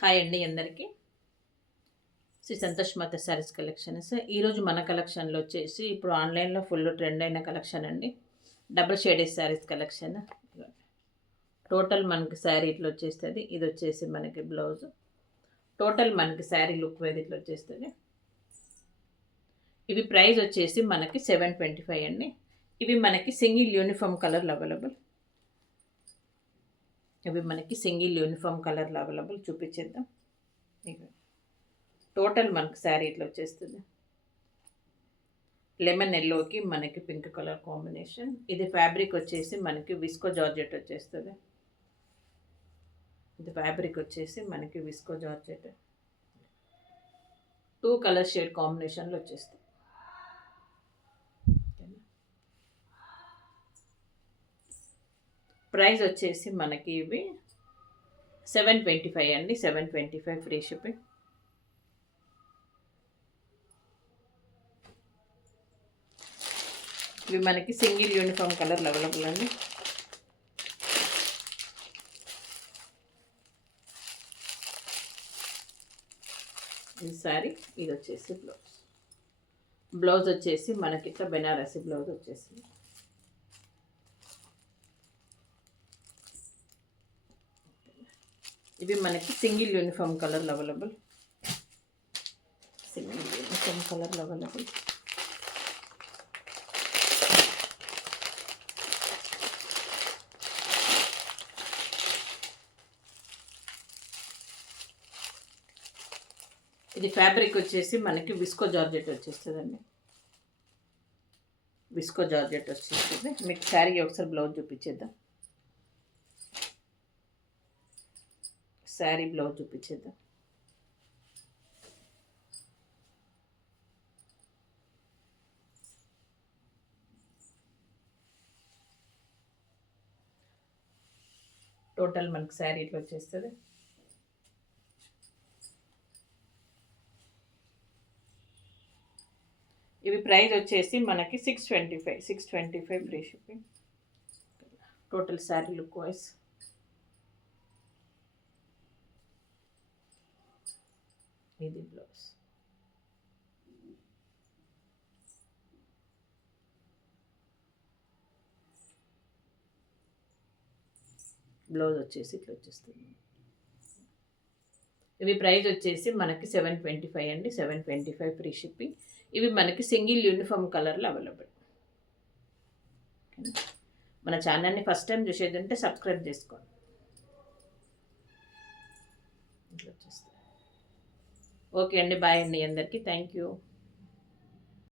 హాయ్ అండి అందరికీ. శ్రీ సంతోష్ మాత శారీస్ కలెక్షన్స్. ఈరోజు మన కలెక్షన్లో వచ్చేసి ఇప్పుడు ఆన్లైన్లో ఫుల్ ట్రెండ్ అయిన కలెక్షన్ అండి. Double shaded saris collection. Total మనకి శారీ ఇట్లా వచ్చేస్తుంది. ఇది వచ్చేసి మనకి బ్లౌజ్. టోటల్ మనకి శారీ లుక్ వేది ఇట్లా వచ్చేస్తుంది. ఇవి ప్రైస్ వచ్చేసి మనకి 725 అండి. ఇవి మనకి సింగిల్ యూనిఫామ్ కలర్లు అవైలబుల్. ఇవి మనకి సింగిల్ యూనిఫామ్ కలర్లో అవైలబుల్. చూపించేద్దాం. టోటల్ మనకి శారీ ఇట్లా వచ్చేస్తుంది. లెమన్ ఎల్లోకి మనకి పింక్ కలర్ కాంబినేషన్. ఇది ఫ్యాబ్రిక్ వచ్చేసి మనకి విస్కో జార్జెట్ వచ్చేస్తుంది. ఇది ఫ్యాబ్రిక్ వచ్చేసి మనకి విస్కో జార్జెట్ 2 కలర్ షేడ్ కాంబినేషన్లో వచ్చేస్తుంది. ప్రైస్ వచ్చేసి మనకి ఇవి 725 అండి. 725 ఫ్రీ షిప్పింగ్. ఇవి మనకి సింగిల్ యూనిఫామ్ కలర్లు అవైలబుల్ అండి. ఈ సారీ ఇది వచ్చేసి బ్లౌజ్ వచ్చేసి మనకి ఇట్లా బెనారసి బ్లౌజ్ వచ్చేసి ఇవి మనకి సింగిల్ యూనిఫామ్ కలర్లు అవైలబుల్. సింగిల్ యూనిఫామ్ కలర్లు అవైలబుల్. ఇది ఫ్యాబ్రిక్ వచ్చేసి మనకి విస్కో జార్జెట్ వచ్చేస్తుందండి. విస్కో జార్జెట్ వచ్చేస్తుంది. మీకు శారీ ఒకసారి బ్లౌజ్ చూపించేద్దాం. శారీ బ్లౌజ్ చూపించేద్దాం. టోటల్ మనకి శారీ ఇట్లా వచ్చేస్తుంది. ఇవి ప్రైస్ వచ్చేసి మనకి 625 free shipping. Total sari look wise ఇది బ్లౌజ్. బ్లౌజ్ వచ్చేసి ఇట్లా వచ్చేస్తుంది. ఇవి ప్రైస్ వచ్చేసి మనకి 725 అండి. 725 ఫ్రీ షిప్పింగ్. ఇవి మనకి సింగిల్ యూనిఫామ్ కలర్లో అవైలబుల్. మన ఛానల్ని ఫస్ట్ టైం చూసేదంటే సబ్స్క్రైబ్ చేసుకోండి. ఇట్లా వచ్చేస్తుంది. ఓకే అండి, బాయ్ అండి అందరికీ. Thank you.